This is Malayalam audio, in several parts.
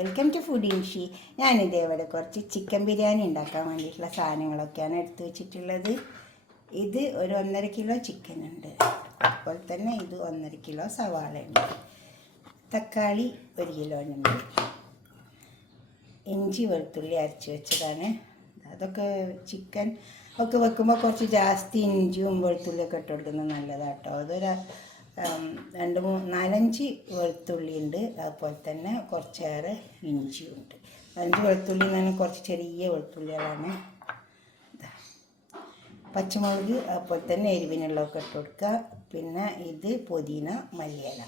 വെൽക്കം ടു ഫുഡ് ഇൻഷി. ഞാനിതേപോലെ കുറച്ച് ചിക്കൻ ബിരിയാണി ഉണ്ടാക്കാൻ വേണ്ടിയിട്ടുള്ള സാധനങ്ങളൊക്കെയാണ് എടുത്തു വെച്ചിട്ടുള്ളത്. ഇത് ഒരു 1.5 കിലോ ചിക്കൻ ഉണ്ട്. അതുപോലെ തന്നെ ഇത് 1.5 കിലോ സവാള ഉണ്ട്. തക്കാളി 1 കിലോനുണ്ട്. ഇഞ്ചി വെളുത്തുള്ളി അരച്ച് വെച്ചതാണ്. അതൊക്കെ ചിക്കൻ ഒക്കെ വെക്കുമ്പോൾ കുറച്ച് ജാസ്തി ഇഞ്ചിയും വെളുത്തുള്ളിയൊക്കെ ഇട്ട് കൊടുക്കുന്നത് നല്ലതാണ് കേട്ടോ. അതൊരു 2-3-4-5 വെളുത്തുള്ളി ഉണ്ട്. അതുപോലെ തന്നെ കുറച്ചേറെ ഇഞ്ചിയും ഉണ്ട്. 5 വെളുത്തുള്ളി എന്ന് പറഞ്ഞാൽ കുറച്ച് ചെറിയ വെളുത്തുള്ളികളാണ്. പച്ചമുളക് അതുപോലെ തന്നെ എരിവിനുള്ളതൊക്കെ ഇട്ട് കൊടുക്കുക. പിന്നെ ഇത് പുതിന മല്ലിയില.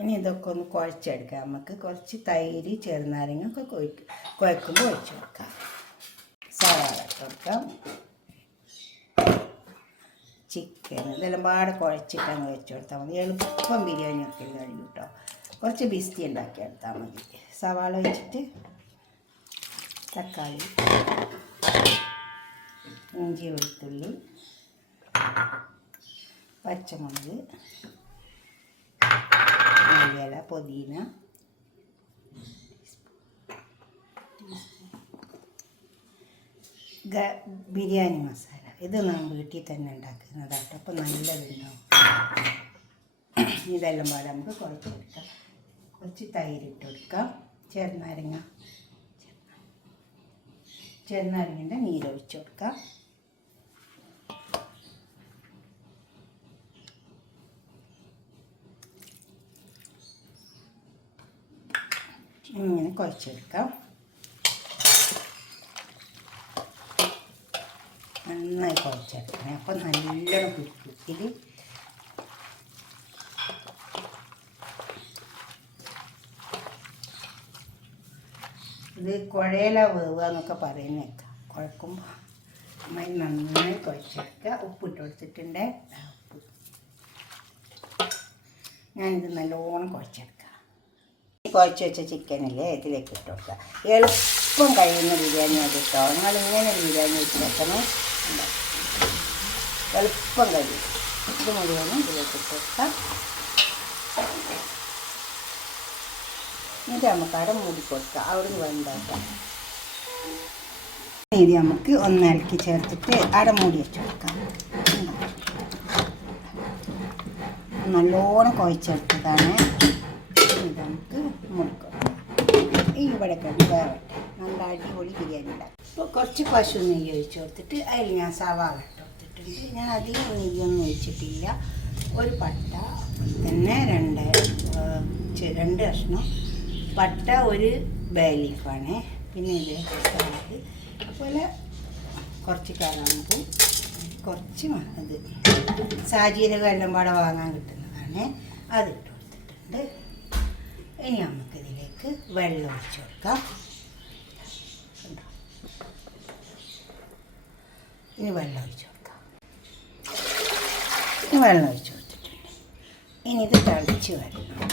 ഇനി ഇതൊക്കെ ഒന്ന് കുഴച്ചെടുക്കാം. നമുക്ക് കുറച്ച് തൈര് ചെറുനാരങ്ങ ഒക്കെ കുഴക്കുമ്പോൾ ഒഴിച്ച് കൊടുക്കാം. സവാള ഇട്ട് കൊടുക്കാം. ചിക്കൻ ഇതെല്ലാം പാടെ കുഴച്ചിട്ട് അങ്ങ് വെച്ച് കൊടുത്താൽ മതി. എളുപ്പം ബിരിയാണി ഒക്കെ കഴിയും കേട്ടോ. കുറച്ച് ബിസ്തി ഉണ്ടാക്കി എടുത്താൽ മതി. സവാള വെച്ചിട്ട് തക്കാളി, ഇഞ്ചി വെളുത്തുള്ളി, പച്ചമുളക്, മല്ലിയില, പുതിന, ബിരിയാണി മസാല. ഇത് നാം വീട്ടിൽ തന്നെ ഉണ്ടാക്കുന്നതാട്ടോ. അപ്പോൾ നല്ലതുണ്ടാവും. ഇതെല്ലാം പാടെ നമുക്ക് കുഴച്ചെടുക്കാം. കുറച്ച് തൈര് ഇട്ട് കൊടുക്കാം. ചെറുനാരങ്ങൻ്റെ നീരൊഴിച്ച് കൊടുക്കാം. ഇങ്ങനെ കുഴച്ചെടുക്കാം. നന്നായി കുഴച്ചെടുക്കണേ. അപ്പോൾ നല്ലോണം പിടിക്കും. ഇത് കുഴയില വേവുക എന്നൊക്കെ പറയുന്നേക്കാം. കുഴക്കുമ്പോൾ അമ്മ നന്നായി കുഴച്ചെടുക്കുക. ഉപ്പിട്ട് കൊടുത്തിട്ടുണ്ട്. ഞാനിത് നല്ലോണം കുഴച്ചെടുക്കാം. കുഴച്ച് വെച്ച ചിക്കനില്ലേ ഇതിലേക്ക് ഇട്ട് കൊടുക്കുക. എളുപ്പം കഴിയുന്ന ബിരിയാണി അത് കേട്ടോ. നിങ്ങളിങ്ങനെ ബിരിയാണി വെച്ച് വെക്കണം. എളുപ്പം കഴിയും. ഇത് മുഴുവനും ഇതിലേക്ക് ഇട്ട് കൊടുക്കാം. എന്നിട്ട് നമുക്ക് അട മൂടി കൊടുക്കാം. അവിടുന്ന് വെന്താക്കാം. ഇത് നമുക്ക് ഒന്ന് ഇളക്കി ചേർത്തിട്ട് അട മൂടി വെച്ച് കൊടുക്കാം. നല്ലോണം കുഴച്ചെടുത്തതാണ്. ഇത് നമുക്ക് മുറിക്കാം. ഇവിടെ കിടന്ന് വേവട്ടെ. നല്ല അടിപൊളി ബിരിയാണി ഉണ്ടാക്കും. ഇപ്പോൾ കുറച്ച് പശു നെയ്യ് ഒഴിച്ച് കൊടുത്തിട്ട് അതിൽ ഞാൻ സവാള ഇട്ട് കൊടുത്തിട്ടുണ്ട്. ഞാൻ അധികം നെയ്യൊന്നും ഒഴിച്ചിട്ടില്ല. ഒരു പട്ട തന്നെ 2 കഷ്ണം പട്ട, ഒരു ബേ ലീഫാണ്. പിന്നെ ഇത് അതുപോലെ കുറച്ച് കറാമ്പും കുറച്ച് ഇത് സാജീരകം എല്ലാം പാടെ വാങ്ങാൻ കിട്ടുന്നതാണ്. അതിട്ട് കൊടുത്തിട്ടുണ്ട്. ഇനി നമുക്കിതിലേക്ക് വെള്ളം ഒഴിച്ച് കൊടുക്കാം. ഇനി വെള്ളം ഒഴിച്ച് കൊടുക്കാം. വെള്ളം ഒഴിച്ച് കൊടുത്തിട്ടുണ്ട്. ഇനി ഇത് തിളച്ച് വരണം.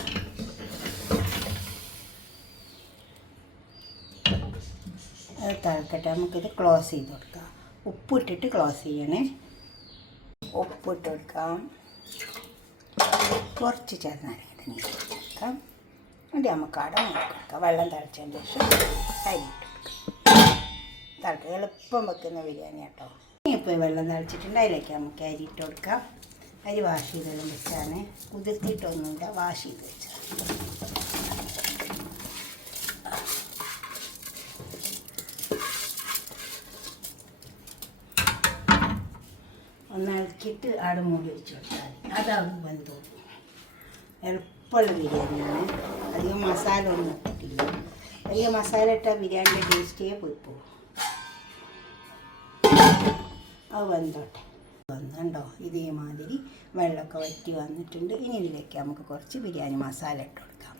അത് തിളക്കട്ടെ. നമുക്കിത് ക്ലോസ് ചെയ്ത് കൊടുക്കാം. ഉപ്പിട്ടിട്ട് ക്ലോസ് ചെയ്യണേ. ഉപ്പിട്ട് കൊടുക്കാം. കുറച്ച് ചെറുനാരങ്ങ നീര് കൊടുക്കാം. എന്നിട്ട് നമുക്ക് അട കൊടുക്കാം. വെള്ളം തിളച്ചതിന് ശേഷം അരി ഇട്ട് കൊടുക്കാം. തിളക്കുക. എളുപ്പം വെക്കുന്ന ബിരിയാണി കേട്ടോ. ഇപ്പോൾ വെള്ളം തിളച്ചിട്ടുണ്ട്. അതിലേക്ക് നമുക്ക് അരി ഇട്ട് കൊടുക്കാം. അരി വാഷ് ചെയ്തെല്ലാം വെച്ചാണ്. കുതിർത്തിയിട്ടൊന്നുമില്ല, വാഷ് ചെയ്ത് വെച്ചാൽ. ഒന്ന് ഇളക്കിയിട്ട് ആട് മൂടി വെച്ച് കൊടുത്താൽ അതാകും വെന്തോ. എളുപ്പമുള്ള ബിരിയാണിയാണ്. അധികം മസാല ഒന്നും ഇട്ടിട്ടില്ല. അധികം മസാല ഇട്ടാൽ ബിരിയാണിയുടെ ടേസ്റ്റേ പോയി പോകും. അത് വെന്തോട്ടെ. വന്നുണ്ടോ ഇതേമാതിരി വെള്ളമൊക്കെ വറ്റി വന്നിട്ടുണ്ട്. ഇനി ഇതിലേക്ക് നമുക്ക് കുറച്ച് ബിരിയാണി മസാല ഇട്ട് കൊടുക്കാം.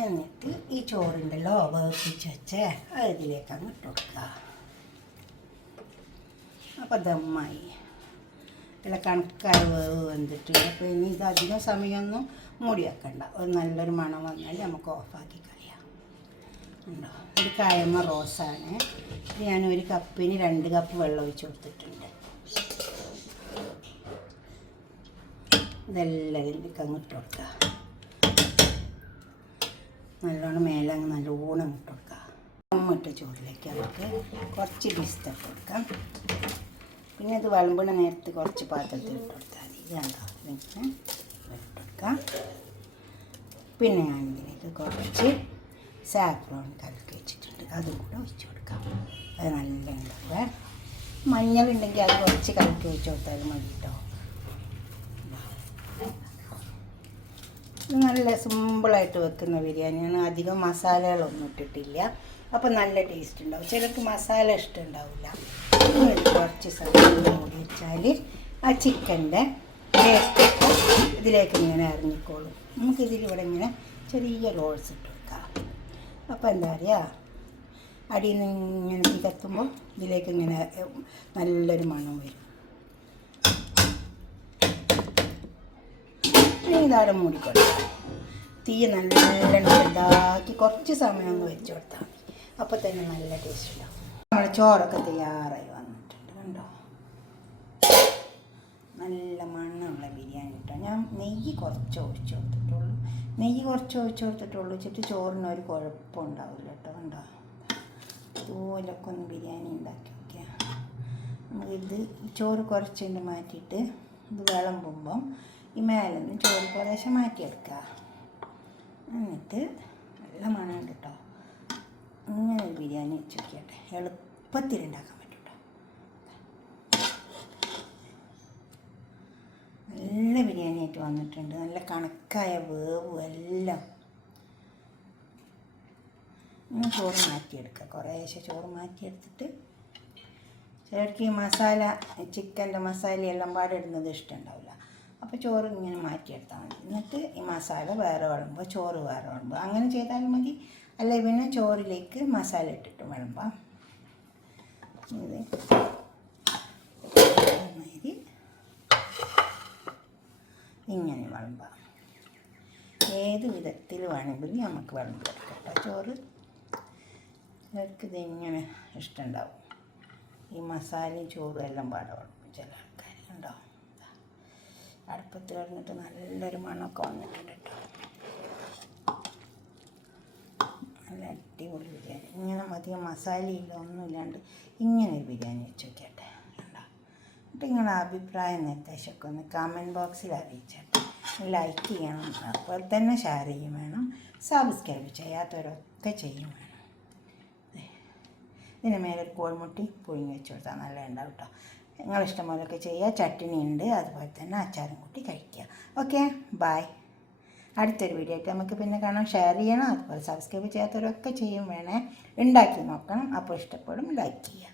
എന്നിട്ട് ഈ ചോറുണ്ടല്ലോ വേവിച്ച് വെച്ചേ അത് ഇതിലേക്ക് അങ്ങ് ഇട്ട് കൊടുക്കുക. അപ്പോൾ ദമ്മായി ఇలా കണക്കായ വേവ് വന്നിട്ടുണ്ട്. അപ്പോൾ ഇനി ഇത് അധികം സമയമൊന്നും മൂടി വെക്കണ്ട. ഒരു നല്ലൊരു മണം വന്നാൽ നമുക്ക് ഓഫാക്കി കളയാം. ഉണ്ടോ ഒരു കായമ്മ റോസാണ്. ഞാൻ 1 കപ്പിന് 2 കപ്പ് വെള്ളം ഒഴിച്ച് കൊടുത്തിട്ടുണ്ട്. ഇതെല്ലാം ഇതിലേക്ക് അങ്ങ് ഇട്ട് കൊടുക്കുക. നല്ലോണം മേലങ്ങ് നല്ലോണം ഇട്ട് കൊടുക്കുക. ഇട്ട ചോറിലേക്ക് നമുക്ക് കുറച്ച് പിസ്ത ഇട്ട് കൊടുക്കാം. പിന്നെ ഇത് വിളമ്പണ നേരത്ത് കുറച്ച് പാത്രത്തിൽ ഇട്ട് കൊടുത്താൽ മതി. ഇതുണ്ടോ ഇങ്ങനെ ഇട്ട് കൊടുക്കാം. പിന്നെ ഞാനിതിലേക്ക് കുറച്ച് സാഫ്രോൺ കലക്കി വെച്ചിട്ടുണ്ട്, അതും കൂടെ ഒഴിച്ച് കൊടുക്കാം. അത് നല്ല ഉണ്ടാവുക. മഞ്ഞളുണ്ടെങ്കിൽ അത് കുറച്ച് കലക്കി വെച്ച് കൊടുത്താലും മതി കേട്ടോ. ഇത് നല്ല സിമ്പിളായിട്ട് വെക്കുന്ന ബിരിയാണിയാണ്. അധികം മസാലകളൊന്നും ഇട്ടിട്ടില്ല. അപ്പോൾ നല്ല ടേസ്റ്റ് ഉണ്ടാവും. ചിലർക്ക് മസാല ഇഷ്ടമുണ്ടാവില്ല. കുറച്ച് സമയം കൂടി വെച്ചാൽ ആ ചിക്കൻ്റെ ടേസ്റ്റൊക്കെ ഇതിലേക്ക് ഇങ്ങനെ ഇറങ്ങിക്കോളും. നമുക്കിതിലിവിടെ ഇങ്ങനെ ചെറിയ റോൾസ് ഇട്ട് വെക്കാം. അപ്പോൾ എന്താ പറയുക, അടിയിൽ നിന്ന് ഇങ്ങനെ തീ കത്തുമ്പോൾ ഇതിലേക്ക് ഇങ്ങനെ നല്ലൊരു മണം വരും. ഇതാടെ മൂടിക്കൊടുക്കാം. തീ നല്ലോണം ചെറുതാക്കി കുറച്ച് സമയം ഒന്ന് വെച്ച് കൊടുത്താൽ മതി. അപ്പോൾ തന്നെ നല്ല ടേസ്റ്റ് ഉണ്ടാവും. നമ്മുടെ ചോറൊക്കെ തയ്യാറായി വന്നിട്ടുണ്ട്, കണ്ടോ. നല്ല മണ്ണുള്ള ബിരിയാണി കിട്ടും. ഞാൻ നെയ്യ് കുറച്ച് ഒഴിച്ച് കൊടുത്തിട്ടുള്ളൂ വെച്ചിട്ട് ചോറിന് ഒരു കുഴപ്പമുണ്ടാവില്ല കേട്ടോ. കണ്ടോ, ഇതുപോലൊക്കെ ഒന്ന് ബിരിയാണി ഉണ്ടാക്കി നോക്കിയാൽ നമുക്കിത് ചോറ് കുറച്ചുകൊണ്ട് മാറ്റിയിട്ട് ഇത് വിളമ്പുമ്പം ഈ മേലെ നിന്ന് ചോറ് കുറേശ്ശെ മാറ്റിയെടുക്കുക. എന്നിട്ട് നല്ല മണമുണ്ട് കേട്ടോ. ഇങ്ങനെ ഒരു ബിരിയാണി വെച്ച് നോക്കിയാട്ടെ, എളുപ്പത്തിൽ ഉണ്ടാക്കാൻ പറ്റും കേട്ടോ. നല്ല ബിരിയാണി ആയിട്ട് വന്നിട്ടുണ്ട്. നല്ല കണക്കായ വേവും എല്ലാം. ഇങ്ങനെ ചോറ് മാറ്റിയെടുക്കുക. കുറേശ്ശെ ചോറ് മാറ്റിയെടുത്തിട്ട്, ചിലർക്ക് ഈ മസാല ചിക്കൻ്റെ മസാലയെല്ലാം പാടെ ഇടുന്നത് ഇഷ്ടമുണ്ടാവില്ല. അപ്പോൾ ചോറ് ഇങ്ങനെ മാറ്റിയെടുത്താൽ മതി. എന്നിട്ട് ഈ മസാല വേറെ വിളമ്പുക, ചോറ് വേറെ വിളമ്പുക. അങ്ങനെ ചെയ്താലും മതി. അല്ലെ പിന്നെ ചോറിലേക്ക് മസാല ഇട്ടിട്ട് വിളമ്പാം. ഇത് ഇങ്ങനെ വിളമ്പാം. ഏത് വിധത്തിൽ വേണമെങ്കിലും നമുക്ക് വിളമ്പെടുക്കാം കേട്ടോ ചോറ്. ചിലർക്ക് ഇതിങ്ങനെ ഇഷ്ടമുണ്ടാവും, ഈ മസാലയും ചോറും എല്ലാം പാടെ വിളമ്പും ചില ആൾക്കാർ. ഉണ്ടാവും അടുപ്പത്ത് കിടന്നിട്ട് നല്ലൊരു മണമൊക്കെ വന്നിട്ടുണ്ട് കേട്ടോ. നല്ല അടിപൊളി ബിരിയാണി. ഇങ്ങനെ അധികം മസാലയില്ല ഒന്നുമില്ലാണ്ട് ഇങ്ങനെ ഒരു ബിരിയാണി വെച്ച് നോക്കിയാട്ടെ. കണ്ടോ. എന്നിട്ട് നിങ്ങളുടെ അഭിപ്രായം നിർദ്ദേശമൊക്കെ ഒന്ന് കമൻറ്റ് ബോക്സിൽ അറിയിച്ചാട്ടെ. ലൈക്ക് ചെയ്യണം, അതുപോലെ തന്നെ ഷെയർ ചെയ്യും വേണം. സബ്സ്ക്രൈബ് ചെയ്യാത്തവരൊക്കെ ചെയ്യും വേണം. ഇതിന് മേലെ ഒരു കോഴിമുട്ടി പുഴുങ്ങി വെച്ച് കൊടുത്താൽ നല്ല ഉണ്ടാവും കേട്ടോ. നിങ്ങളിഷ്ടം പോലെയൊക്കെ ചെയ്യുക. ചട്ടിനി ഉണ്ട്, അതുപോലെ തന്നെ അച്ചാറും കൂട്ടി കഴിക്കുക. Okay, by. അടുത്തൊരു വീഡിയോ ആയിട്ട് നമുക്ക് പിന്നെ കാണാം. ഷെയർ ചെയ്യണം, അതുപോലെ സബ്സ്ക്രൈബ് ചെയ്യാത്തവരൊക്കെ ചെയ്യും വേണേ. ഉണ്ടാക്കി നോക്കണം. അപ്പോൾ ഇഷ്ടപ്പെടും, ലൈക്ക് ചെയ്യുക.